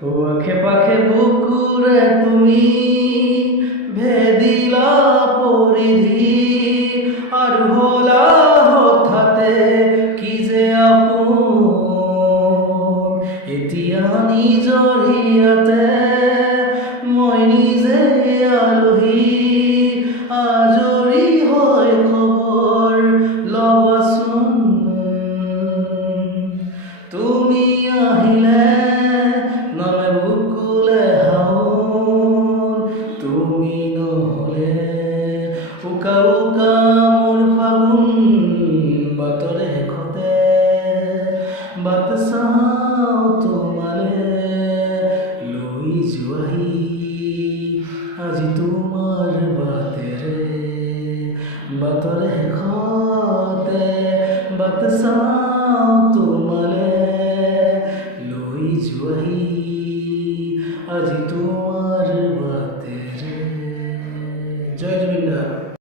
ও আখে পাখে বুকুরে তুমি ভেদিলা পরিধি আর হলা হঠাতে কি যে আপন এতিয়া নিজৰ হিয়াতে মই নিজে আলহী আজৰি হৈ খবৰ লবাচোন তুমি আহিলে নামে বুকুলে হাওন তুমি নহলে উকা উকা মোৰ ফাগুন বাটৰে শেষতে বাট চাওঁ তোমালে লৈ যোৱাহি আজি তোমাৰ বাটেৰে বাটৰে শেষতে বাট চাওঁ তোমালে লৈ যোৱাহি আজি তোমাৰ বাটেৰে। জয় জুবিন দা।